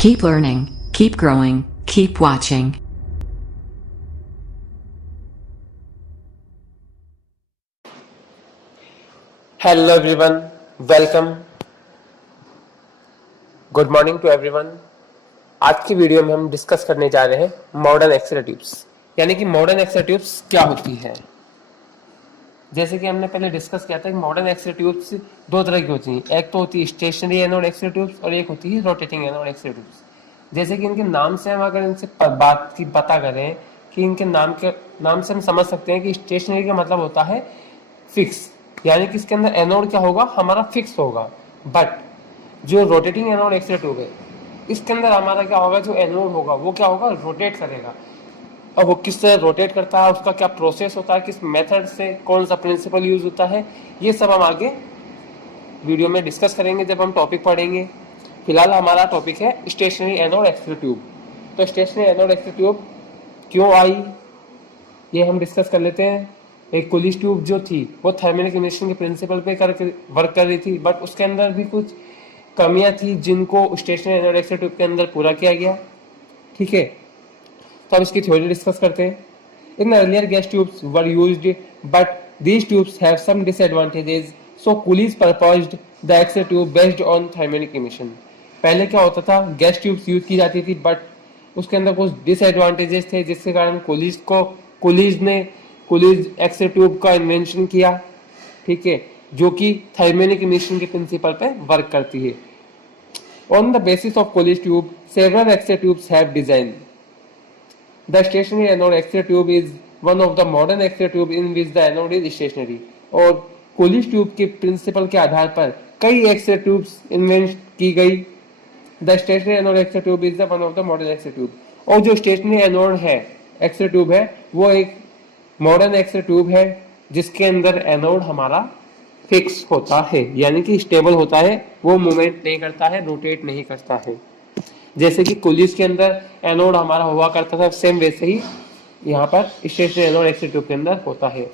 Keep learning, keep growing, keep watching. Hello everyone, welcome, good morning to everyone. आज की video में हम discuss करने जा रहे हैं मॉडर्न एक्सरे ट्यूब्स, यानी कि मॉडर्न एक्सरे ट्यूब्स क्या होती है। जैसे कि हमने पहले डिस्कस किया था कि मॉडर्न एक्सरे ट्यूब्स दो तरह की होती हैं, एक तो होती है स्टेशनरी एनोड एक्सरे ट्यूब्स और एक होती है रोटेटिंग एनोड एक्सरे ट्यूब्स। जैसे कि इनके नाम से हम अगर इनसे बात की पता करें कि इनके नाम से हम समझ सकते हैं कि स्टेशनरी का मतलब होता है फिक्स, यानी कि इसके अंदर एनोड क्या होगा, हमारा फिक्स होगा। बट जो रोटेटिंग एनोड एक्सरे ट्यूब है, इसके अंदर हमारा क्या होगा, जो एनोड होगा वो क्या होगा, रोटेट करेगा। अब वो किस तरह रोटेट करता है, उसका क्या प्रोसेस होता है, किस मेथड से, कौन सा प्रिंसिपल यूज होता है, ये सब हम आगे वीडियो में डिस्कस करेंगे जब हम टॉपिक पढ़ेंगे। फिलहाल हमारा टॉपिक है स्टेशनरी एनोड एक्सरे ट्यूब। तो स्टेशनरी एनोड एक्सरे ट्यूब क्यों आई, ये हम डिस्कस कर लेते हैं। एक कुलिस ट्यूब जो थी वो थर्मल इमिशन के प्रिंसिपल पे वर्क कर रही थी, बट उसके अंदर भी कुछ कमियां थी जिनको स्टेशनरी एनोड एक्सरे ट्यूब के अंदर पूरा किया गया। ठीक है, तो अब इसकी थ्योरी डिस्कस करते हैं। In earlier gas tubes were used, but these tubes have some disadvantages, so Cooley's proposed the X-ray tube based on thermionic emission। पहले क्या होता था, गैस ट्यूब्स यूज की जाती थी बट उसके अंदर कुछ डिसएडवांटेजेस थे, जिसके कारण कुलीज एक्सरे ट्यूब का इन्वेंशन किया। ठीक है, जो कि थर्मोनिक इमिशन के प्रिंसिपल पे वर्क करती है। On the basis of Coolidge tube several x-ray tubes have design. The stationary anode x-ray tube is one of the modern x-ray tube in which the anode is stationary. और Coolidge tube के principle के आधार पर कई x-ray tubes invent की गई। The stationary anode x-ray tube is the one of the modern x-ray tube. और जो स्टेशनरी एनोड है एक्सरे ट्यूब है, वो एक मॉडर्न एक्सरे ट्यूब है जिसके अंदर एनोड हमारा फिक्स होता है, यानी कि स्टेबल होता है, वो मूवमेंट नहीं करता है, रोटेट नहीं करता है। जैसे कि कुलीज के अंदर एनोड हमारा हुआ करता था, सेम वैसे ही यहाँ पर स्टेशनरी एनोड एक्सरे ट्यूब के अंदर होता है।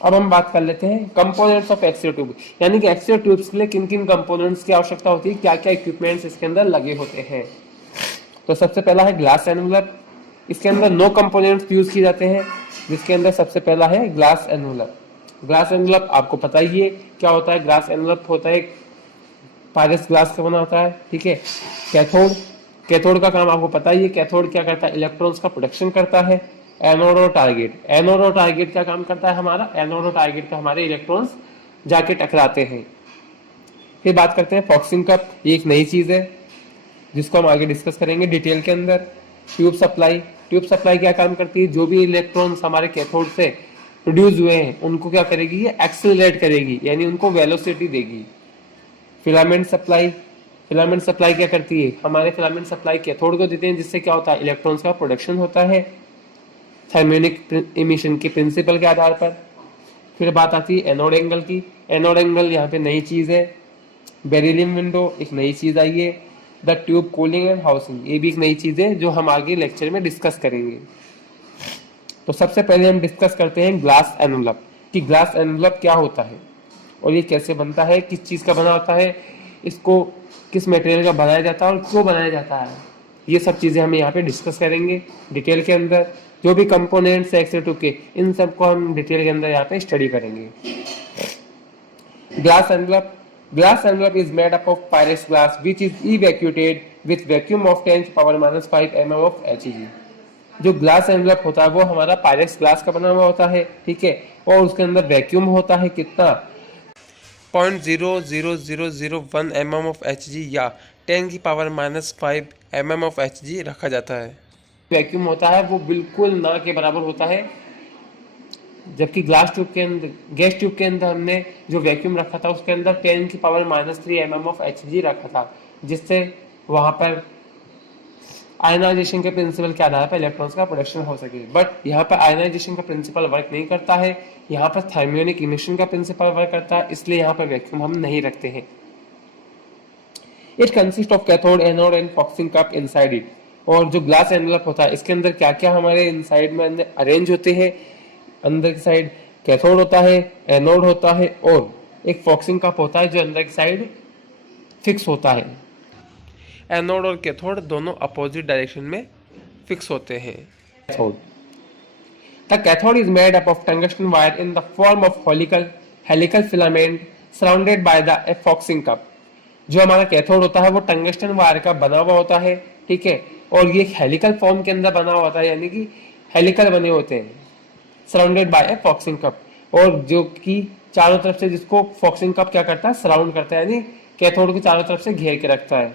अब हम बात कर लेते हैं कंपोनेंट्स ऑफ एक्सरे ट्यूब, यानी कि एक्सरे ट्यूब्स के लिए किन किन कंपोनेंट्स की आवश्यकता होती है, क्या क्या इक्विपमेंट्स इसके अंदर लगे होते हैं। तो सबसे पहला है ग्लास एनवलप। इसके अंदर 9 कंपोनेंट्स यूज किए जाते हैं, जिसके अंदर सबसे पहला है ग्लास एनवलप। ग्लास एनवलप आपको पता ही है क्या होता है। ग्लास एनवलप होता है पायरस ग्लास का बना होता है। ठीक है, कैथोड का काम आपको पता ही है। कैथोड क्या करता है, इलेक्ट्रॉन्स का प्रोडक्शन करता है। एनोड और टारगेट क्या काम करता है हमारा, एनोड और टारगेट का हमारे इलेक्ट्रॉन्स जाके टकराते हैं। फिर बात करते हैं फॉक्सिंग कप। ये एक नई चीज है जिसको हम आगे डिस्कस करेंगे डिटेल के अंदर। ट्यूब सप्लाई क्या काम करती है, जो भी इलेक्ट्रॉन्स हमारे कैथोड से प्रोड्यूस हुए हैं उनको क्या करेगी, ये एक्सेलरेट करेगी, यानी उनको वेलोसिटी देगी। फिलामेंट सप्लाई क्या करती है, हमारे फिलामेंट सप्लाई कैथोड को देते हैं, जिससे क्या होता है, इलेक्ट्रॉन्स का प्रोडक्शन होता है थर्मोनिक इमिशन के प्रिंसिपल के आधार पर। फिर बात आती है एनोड एंगल की। एनोड एंगल यहाँ पे नई चीज है। बेरिलियम विंडो एक नई चीज आई है। The tube cooling and housing, ये भी एक नई चीज है जो हम आगे लेक्चर में डिस्कस करेंगे। तो सबसे पहले हम डिस्कस करते हैं ग्लास एनवलप, कि ग्लास एनवलप क्या होता है और ये कैसे बनता है, किस चीज का बना होता है, इसको किस मटेरियल का बनाया जाता है और क्यों बनाया जाता है। ये सब चीजें हम यहाँ पे डिस्कस करेंगे डिटेल के अंदर। जो भी कंपोनेंट्स एक्सरे ट्यूब के, इन सबको हम डिटेल के अंदर यहाँ पे स्टडी करेंगे। Glass envelope is made up of Pyrex glass which is evacuated with vacuum of 10⁻⁵ mm of Hg। जो ग्लास एनवलप होता है वो हमारा पायरेक्स ग्लास का बना हुआ होता है। ठीक है, और उसके अंदर वैक्यूम होता है कितना, 0.00001 mm of Hg या 10⁻⁵ mm of Hg रखा जाता है। वैक्यूम होता है वो बिल्कुल ना के बराबर होता है, जबकि गैस ट्यूब के अंदर हमने जो वैक्यूम रखा था उसके अंदर 10⁻³ mm of Hg रखा था, जिससे वहां पर आयनाइजेशन के प्रिंसिपल के आधार पर इलेक्ट्रॉन्स का प्रोडक्शन हो सके। बट यहाँ पर आयनाइजेशन का प्रिंसिपल वर्क नहीं करता है, यहाँ पर थर्मियोनिक इमिशन का प्रिंसिपल वर्क करता है, इसलिए यहाँ पर वैक्यूम हम नहीं रखते हैं। It consist of cathode, anode and फॉक्सिंग cup inside it. और जो ग्लास एनवलप होता है इसके अंदर क्या क्या हमारे इनसाइड में अरेंज होते हैं, अंदर की साइड कैथोड होता है, एनोड होता है और एक फॉक्सिंग कप होता है जो अंदर की साइड फिक्स होता है। एनोड और कैथोड दोनों अपोजिट डायरेक्शन में फिक्स होते हैं। Cathode, the cathode is made up of tungsten wire in the form of helical filament surrounded by the focusing cup. जो हमारा कैथोड होता है वो टंगस्टन वायर का बना हुआ होता है, ठीक है, और ये हेलिकल फॉर्म के अंदर बना हुआ होता है, यानी कि हेलिकल बने होते हैं, सराउंडेड बाय ए फॉक्सिंग कप, और जो कि चारों तरफ से जिसको फॉक्सिंग कप क्या करता है, सराउंड करता है, यानी कैथोड को चारों तरफ से घेर के रखता है।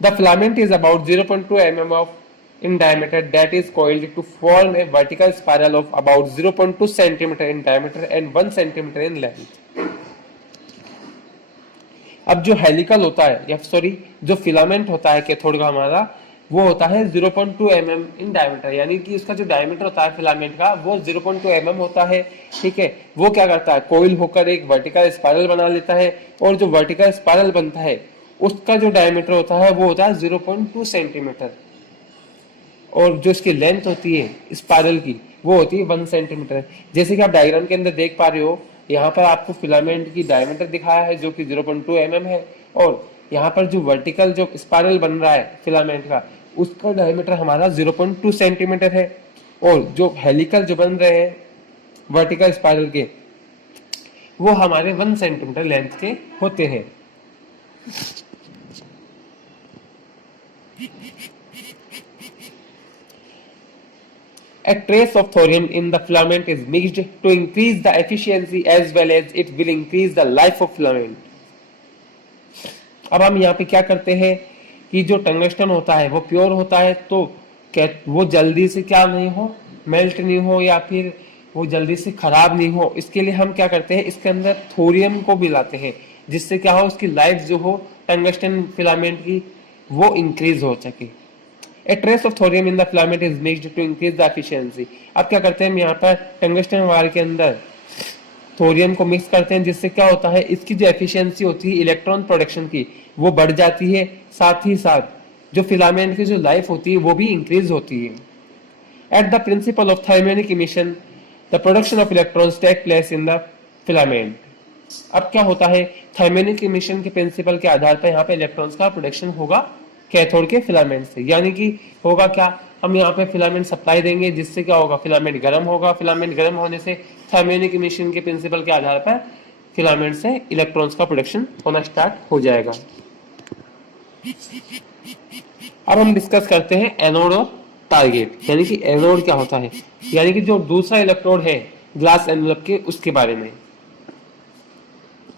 The filament is about 0.2 mm of in diameter that is coiled to form a vertical spiral of about 0.2 centimeter in diameter and 1 centimeter in length. अब जो हेलिकल होता है या सॉरी जो फिलामेंट होता है कैथोड का हमारा, वो होता है 0.2 mm इन डायमीटर, यानी कि इसका जो डायमीटर होता है फिलामेंट का वो 0.2 mm होता है, ठीक है। वो क्या करता है, कोइल होकर एक वर्टिकल स्पाइरल बना लेता है, और जो वर्टिकल स्पाइरल बनता है उसका जो डायमीटर होता है वो होता है 0.2 सेंटीमीटर, और जो इसकी लेंथ होती है स्पाइरल की वो होती है 1 सेंटीमीटर। जैसे कि आप डायग्राम के अंदर देख पा रहे हो, यहाँ पर आपको फिलामेंट की डायमीटर दिखाया है जो कि 0.2 mm है, और यहाँ पर जो वर्टिकल जो स्पाइरल बन रहा है फिलामेंट का उसका डायमीटर हमारा 0.2 सेंटीमीटर है, और जो हेलिकल जो बन रहे हैं वर्टिकल स्पाइरल के वो हमारे 1 सेंटीमीटर लेंथ के होते हैं। A trace of thorium in the filament is mixed to increase the efficiency as well as it will increase the life of filament. अब हम यहाँ पे क्या करते हैं कि जो टंगस्टन होता है वो प्योर होता है, तो वो जल्दी से क्या नहीं हो, मेल्ट नहीं हो या फिर वो जल्दी से खराब नहीं हो, इसके लिए हम क्या करते हैं, इसके अंदर थोरियम को मिलाते हैं, जिससे क्या हो, उसकी लाइफ जो हो टंगस्टन फिलामेंट की वो इंक्रीज हो सके। A trace of thorium in the filament is mixed to increase the efficiency. अब क्या करते हैं हम यहाँ पर टंगस्टन वायर के अंदर थोरियम को मिक्स करते हैं, जिससे क्या होता है, इसकी जो एफिशिएंसी होती है इलेक्ट्रॉन प्रोडक्शन की वो बढ़ जाती है, साथ ही साथ जो फिलामेंट की जो लाइफ होती है वो भी इंक्रीज होती है। At the principle of thermionic emission, the production of electrons take place in the filament. अब क्या होता है, थर्मियोनिक इमिशन के प्रिंसिपल के आधार पर यहाँ पे इलेक्ट्रॉन्स का प्रोडक्शन होगा कैथोड के फिलामेंट से, यानी कि होगा क्या, हम यहाँ पे फिलामेंट सप्लाई देंगे, जिससे क्या होगा, फिलामेंट गर्म होगा, फिलामेंट गर्म होने से थर्मियोनिक इमिशन के प्रिंसिपल के आधार पर फिलामेंट से इलेक्ट्रॉन्स का प्रोडक्शन होना स्टार्ट हो जाएगा। अब हम डिस्कस करते हैं एनोड और टारगेट, यानी कि एनोड क्या होता है, यानी कि जो दूसरा इलेक्ट्रोड है ग्लास एनवलप के, उसके बारे में।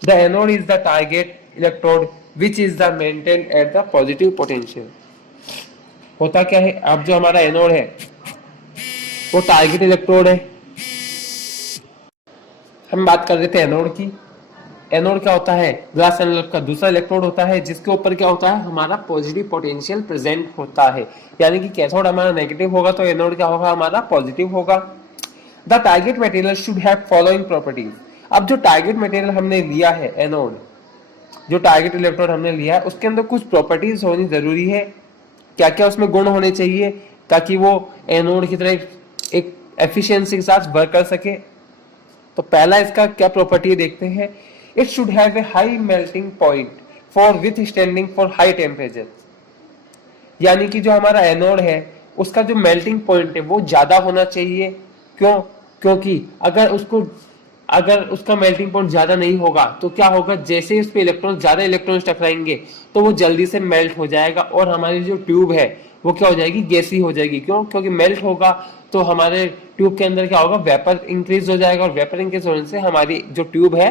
The anode is the target electrode which is the maintained at the positive potential. होता क्या है, अब जो हमारा एनोड है वो टारगेट इलेक्ट्रोड है। हम बात कर रहे थे एनोड की। एनोड क्या होता है, ग्लास एनवलप का दूसरा इलेक्ट्रोड होता है, जिसके ऊपर क्या होता है, हमारा पॉजिटिव पोटेंशियल प्रेजेंट होता है, यानी कि कैथोड हमारा नेगेटिव होगा तो एनोड क्या होगा, हमारा पॉजिटिव होगा। The target material should have following properties. अब जो टारगेट मटेरियल हमने लिया है एनोड, जो टारगेट इलेक्ट्रोड हमने लिया है, उसके अंदर कुछ प्रॉपर्टीज होनी जरूरी है। क्या क्या उसमें गुण होने चाहिए ताकि वो एनोड की तरह एक एफिशिएंसी के साथ वर्क कर सके। तो पहला इसका क्या प्रॉपर्टी देखते हैं, it should have a high melting point for with standing for high temperature. यानी कि जो हमारा एनोड है उसका जो मेल्टिंग पॉइंट है वो ज्यादा होना चाहिए। क्यों, क्योंकि अगर उसका मेल्टिंग पॉइंट ज्यादा नहीं होगा तो क्या होगा, जैसे ही उस पे ज्यादा इलेक्ट्रॉन्स टकराएंगे तो वो जल्दी से मेल्ट हो जाएगा, और हमारी जो ट्यूब है वो क्या हो जाएगी, गैसी हो जाएगी। क्यों, क्योंकि मेल्ट होगा तो हमारे ट्यूब के अंदर क्या होगा, वेपर इंक्रीज हो जाएगा, और वेपर इंक्रीज होने से हमारी जो ट्यूब है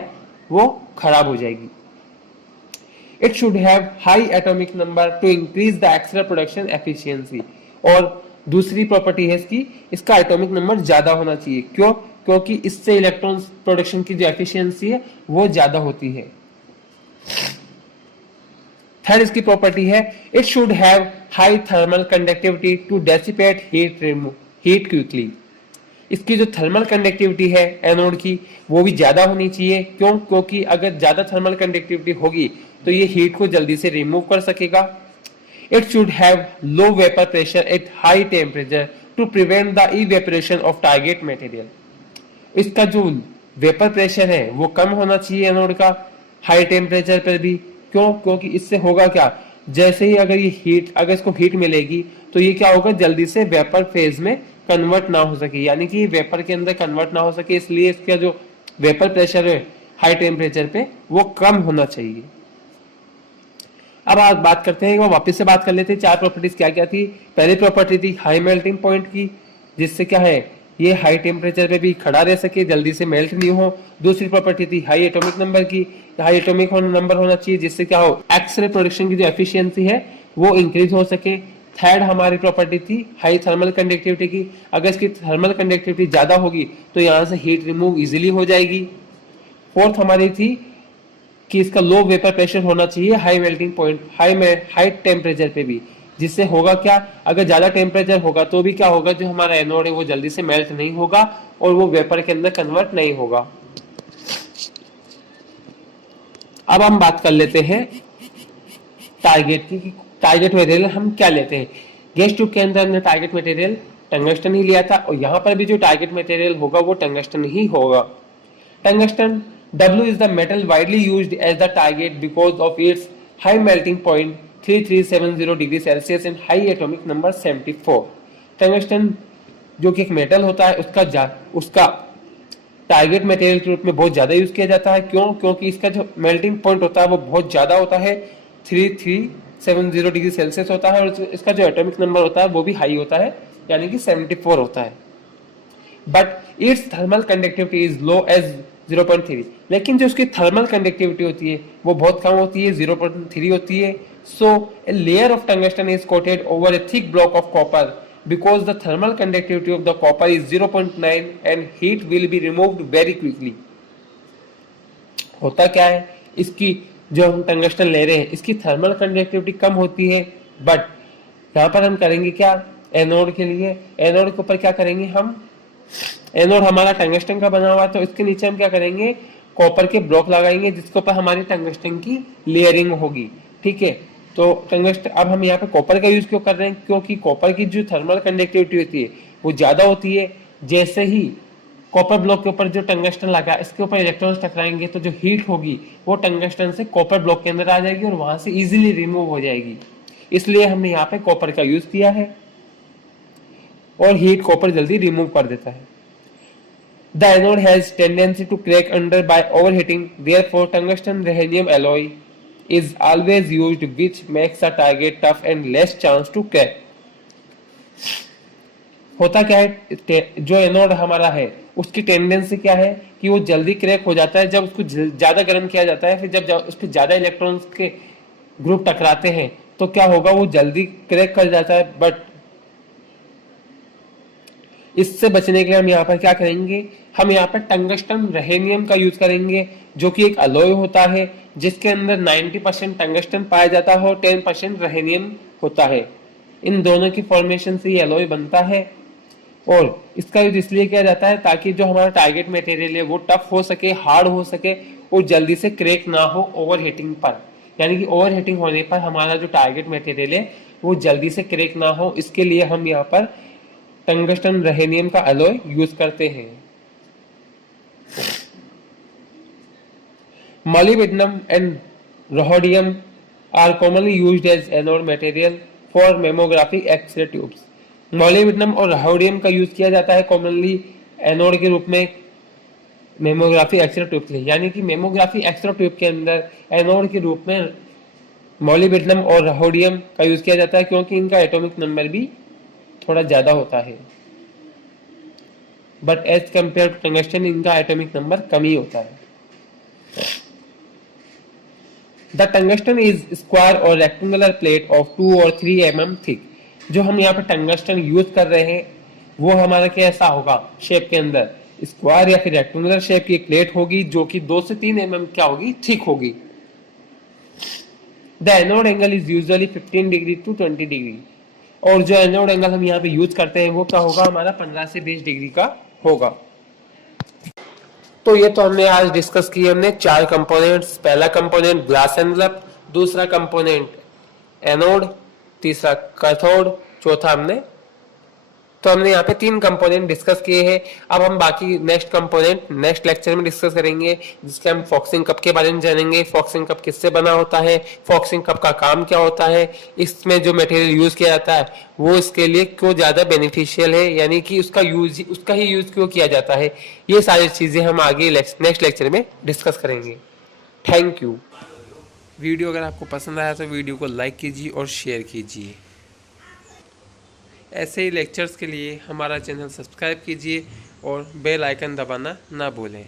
वो खराब हो जाएगी। It should have high atomic number to increase the X-ray production efficiency. और दूसरी प्रॉपर्टी है इसकी, इसका एटॉमिक नंबर ज्यादा होना चाहिए। क्यों, क्योंकि इससे इलेक्ट्रॉन प्रोडक्शन की जो एफिशिएंसी है वो ज्यादा होती है। थर्ड इसकी प्रॉपर्टी है, it should have high thermal conductivity to dissipate heat quickly. इसकी जो थर्मल कंडक्टिविटी है एनोड की वो भी ज्यादा होनी चाहिए। क्यों, क्योंकि अगर ज्यादा थर्मल कंडक्टिविटी होगी तो ये हीट को जल्दी से रिमूव कर सकेगा। It should have low vapour pressure at high temperature to prevent the evaporation of target material. इसका जो वेपर प्रेशर है वो कम होना चाहिए एनोड का, हाई टेम्परेचर पर भी। क्यों, क्योंकि इससे होगा क्या, जैसे ही अगर इसको हीट मिलेगी तो ये क्या होगा, जल्दी से वेपर फेज में कन्वर्ट ना हो सके, यानी कि वेपर के अंदर कन्वर्ट ना हो सके, इसलिए इसका जो वेपर प्रेशर है हाई टेम्परेचर पे वो कम होना चाहिए। अब आज बात करते हैं, वो वापस से बात कर लेते हैं चार प्रॉपर्टीज क्या क्या थी। पहली प्रॉपर्टी थी हाई मेल्टिंग पॉइंट की, जिससे क्या है ये हाई टेम्परेचर पे भी खड़ा रह सके, जल्दी से मेल्ट नहीं हो। दूसरी प्रॉपर्टी थी हाई एटॉमिक नंबर की, हाई एटॉमिक नंबर होना चाहिए जिससे क्या हो एक्सरे प्रोडक्शन की जो एफिशिएंसी है वो इंक्रीज हो सके। थर्ड हमारी प्रॉपर्टी थी हाई थर्मल कंडक्टिविटी की, अगर इसकी थर्मल कंडक्टिविटी ज्यादा होगी तो यहाँ से हीट रिमूव इजिली हो जाएगी। फोर्थ हमारी थी कि इसका लो वेपर प्रेशर होना चाहिए high melting point, high temperature पे भी, जिससे होगा क्या, अगर ज्यादा टेम्परेचर होगा तो भी क्या होगा, जो हमारा एनोड है वो जल्दी से मेल्ट नहीं होगा और वो वेपर के अंदर कन्वर्ट नहीं होगा। अब हम बात कर लेते हैं टारगेट की, टारगेट मटेरियल हम क्या लेते हैं। गैस ट्यूब के अंदर हमने टारगेट मटेरियल टंगस्टन ही लिया था और यहाँ पर भी जो टारगेट मटेरियल होगा वो टंगस्टन ही होगा। Tungsten W is the metal widely used as the target because of its high melting point 3370 degree Celsius and high atomic number 74। Tungsten जो कि एक मेटल होता है उसका टारगेट मटेरियल के रूप में बहुत ज्यादा यूज किया जाता है। क्यों? क्योंकि इसका जो मेल्टिंग पॉइंट होता है वो बहुत ज्यादा होता है, 3370 डिग्री सेल्सियस होता है, और इसका जो एटॉमिक नंबर होता है वो भी हाई होता है, यानी कि 74 होता है। But its thermal conductivity is low as 0.3, लेकिन जो उसकी थर्मल कंडक्टिविटी होती है वो बहुत कम होती है, 0.3 होती है। So a layer of tungsten is coated over a thick block of copper because the thermal conductivity of the copper is 0.9 and heat will be removed very quickly। होता क्या है, इसकी जो हम टंगस्टन ले रहे हैं इसकी थर्मल कंडक्टिविटी कम होती है, बट यहाँ पर हम करेंगे क्या, एनोड के लिए, एनोड के ऊपर क्या करेंगे हम, एनोड हमारा टंगस्टन का बना हुआ है तो इसके नीचे हम क्या करेंगे, कॉपर के ब्लॉक लगाएंगे जिसके ऊपर हमारी टंगस्टन की लेयरिंग होगी। ठीक है, तो टंगस्टन, अब हम यहाँ पे कॉपर का यूज क्यों कर रहे हैं, क्योंकि कॉपर की जो थर्मल कंडक्टिविटी होती है वो ज्यादा होती है। जैसे ही कॉपर ब्लॉक के ऊपर जो टंगस्टन लगा इसके ऊपर इलेक्ट्रॉन्स टकराएंगे तो जो हीट होगी वो टंगस्टन से कॉपर ब्लॉक के अंदर आ जाएगी और वहां से इजीली रिमूव हो जाएगी, इसलिए हमने यहाँ पे कॉपर का यूज किया है और हीट कॉपर जल्दी रिमूव कर देता है। The anode has tendency to crack under by overheating, therefore tungsten rhenium alloy is always used, which makes the target tough and less chance to crack। होता क्या है, जो एनोड हमारा है उसकी टेंडेंसी क्या है कि वो जल्दी क्रैक हो जाता है जब उसको ज्यादा गर्म किया जाता है, फिर जब उस पर ज्यादा इलेक्ट्रॉन्स के ग्रुप टकराते हैं तो क्या होगा, वो जल्दी क्रैक कर जाता है। बट इससे बचने के लिए हम यहाँ पर क्या करेंगे, हम यहाँ पर टंगस्टन रहेनियम का यूज करेंगे जो कि एक अलॉय होता है जिसके अंदर 90% टंगस्टन पाया जाता है और 10% रहेनियम होता है। इन दोनों की फॉर्मेशन से ये अलॉय बनता है और इसका यूज इसलिए किया जाता है ताकि जो हमारा टारगेट मटेरियल है वो टफ हो सके, हार्ड हो सके और जल्दी से क्रैक ना हो ओवर हीटिंग पर, यानी कि ओवर हीटिंग होने पर हमारा जो टारगेट मटेरियल है वो जल्दी से क्रैक ना हो, इसके लिए हम यहाँ पर टंगस्टन रहेनियम का अलॉय यूज करते हैं। Molybdenum and rhodium are commonly used as anode material for mammography X-ray tubes। Molybdenum और rhodium का यूज किया जाता है कॉमनली एनोड के रूप में मेमोग्राफी एक्सरे ट्यूब के लिए, यानी कि मेमोग्राफी एक्सरे ट्यूब के अंदर एनोड के रूप में मोलिब्डेनम और रहोडियम का यूज किया जाता है क्योंकि इनका एटॉमिक नंबर भी थोड़ा ज्यादा होता है, but as compare to tungsten इनका एटॉमिक नंबर कम ही होता है। द टंगस्टन इज स्क्वायर और रेक्टेंगुलर प्लेट ऑफ 2 और 3 mm थिक। जो हम यहाँ पे टंगस्टन यूज कर रहे हैं वो हमारा कैसा होगा, शेप के अंदर स्क्वायर या फिर रेक्टेंगुलर शेप की एक प्लेट होगी जो कि 2 से 3 mm क्या होगी, थिक होगी। The anode angle is usually 15 degree to 20 degree, और जो एनोड एंगल हम यहाँ पे यूज करते हैं वो क्या होगा, हमारा 15 से 20 डिग्री का होगा। तो ये तो हमने आज डिस्कस किए हमने 4 कंपोनेंट्स। पहला कंपोनेंट ग्लास एनवलप, दूसरा कंपोनेंट एनोड, तीसरा कैथोड, चौथा हमने तो हमने यहाँ पे 3 कंपोनेंट डिस्कस किए हैं। अब हम बाकी नेक्स्ट कंपोनेंट नेक्स्ट लेक्चर में डिस्कस करेंगे, जिसके हम फॉक्सिंग कप के बारे में जानेंगे। फॉक्सिंग कप किससे बना होता है, फॉक्सिंग कप का काम क्या होता है, इसमें जो मटेरियल यूज किया जाता है वो इसके लिए क्यों ज्यादा बेनिफिशियल है, यानी कि उसका ही यूज क्यों किया जाता है। ये सारी चीजें हम आगे नेक्स्ट लेक्चर में डिस्कस करेंगे। Thank you. वीडियो अगर आपको पसंद आया तो वीडियो को लाइक कीजिए और शेयर कीजिए। ऐसे ही लेक्चर्स के लिए हमारा चैनल सब्सक्राइब कीजिए और बेल आइकन दबाना ना भूलें।